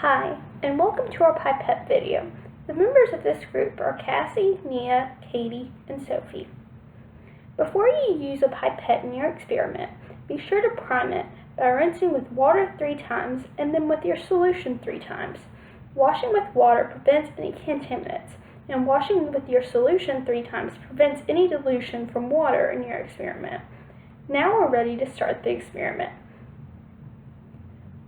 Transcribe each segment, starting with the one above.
Hi, and welcome to our Pipet video. The members of this group are Kassi, Nia, Katy, and Sophie. Before you use a pipette in your experiment, be sure to prime it by rinsing with water 3 times and then with your solution 3 times. Washing with water prevents any contaminants, and washing with your solution 3 times prevents any dilution from water in your experiment. Now we're ready to start the experiment.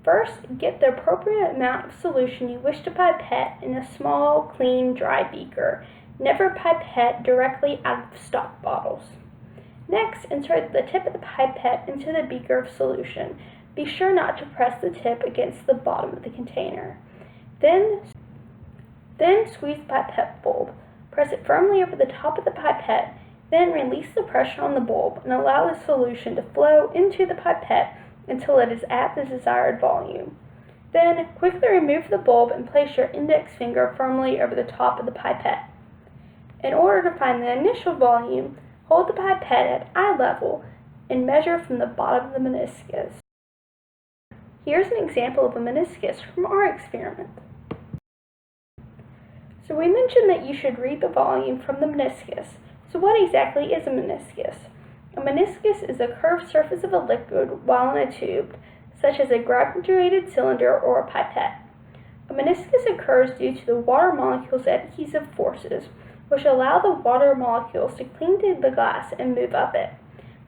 First, get the appropriate amount of solution you wish to pipette in a small, clean, dry beaker. Never pipette directly out of stock bottles. Next, insert the tip of the pipette into the beaker of solution. Be sure not to press the tip against the bottom of the container. Then squeeze the pipette bulb. Press it firmly over the top of the pipette, then release the pressure on the bulb and allow the solution to flow into the pipette until it is at the desired volume. Then, quickly remove the bulb and place your index finger firmly over the top of the pipette. In order to find the initial volume, hold the pipette at eye level and measure from the bottom of the meniscus. Here's an example of a meniscus from our experiment. So we mentioned that you should read the volume from the meniscus. So what exactly is a meniscus? A meniscus is a curved surface of a liquid while in a tube, such as a graduated cylinder or a pipette. A meniscus occurs due to the water molecules' adhesive forces, which allow the water molecules to cling to the glass and move up it.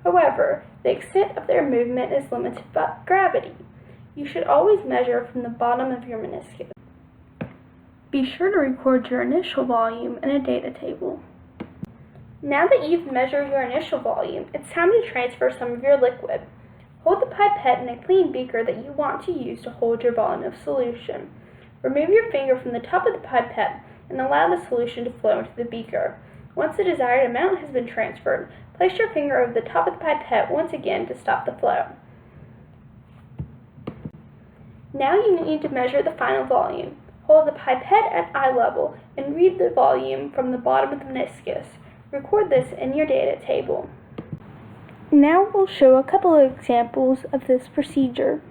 However, the extent of their movement is limited by gravity. You should always measure from the bottom of your meniscus. Be sure to record your initial volume in a data table. Now that you've measured your initial volume, it's time to transfer some of your liquid. Hold the pipette in a clean beaker that you want to use to hold your volume of solution. Remove your finger from the top of the pipette and allow the solution to flow into the beaker. Once the desired amount has been transferred, place your finger over the top of the pipette once again to stop the flow. Now you need to measure the final volume. Hold the pipette at eye level and read the volume from the bottom of the meniscus. Record this in your data table. Now we'll show a couple of examples of this procedure.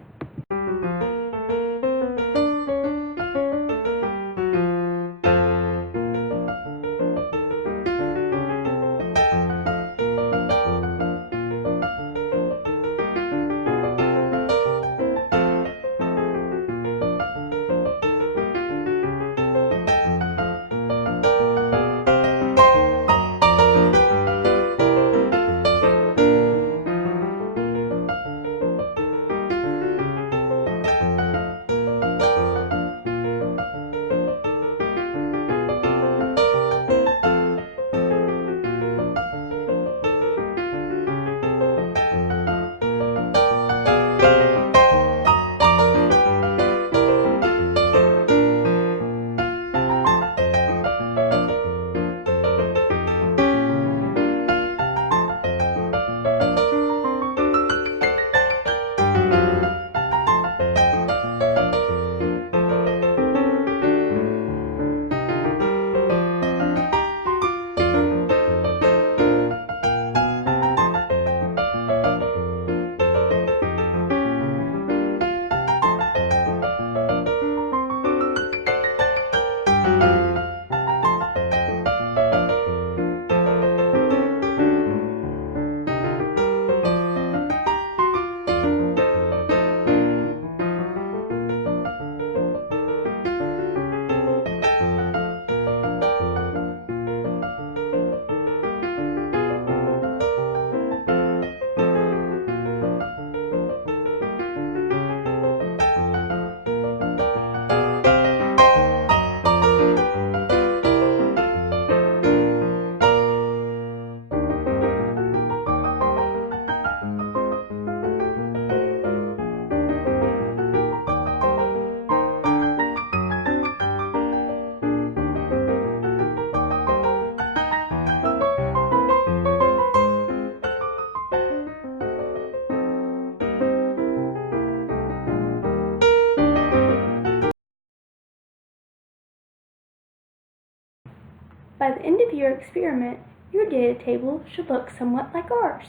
By the end of your experiment, your data table should look somewhat like ours.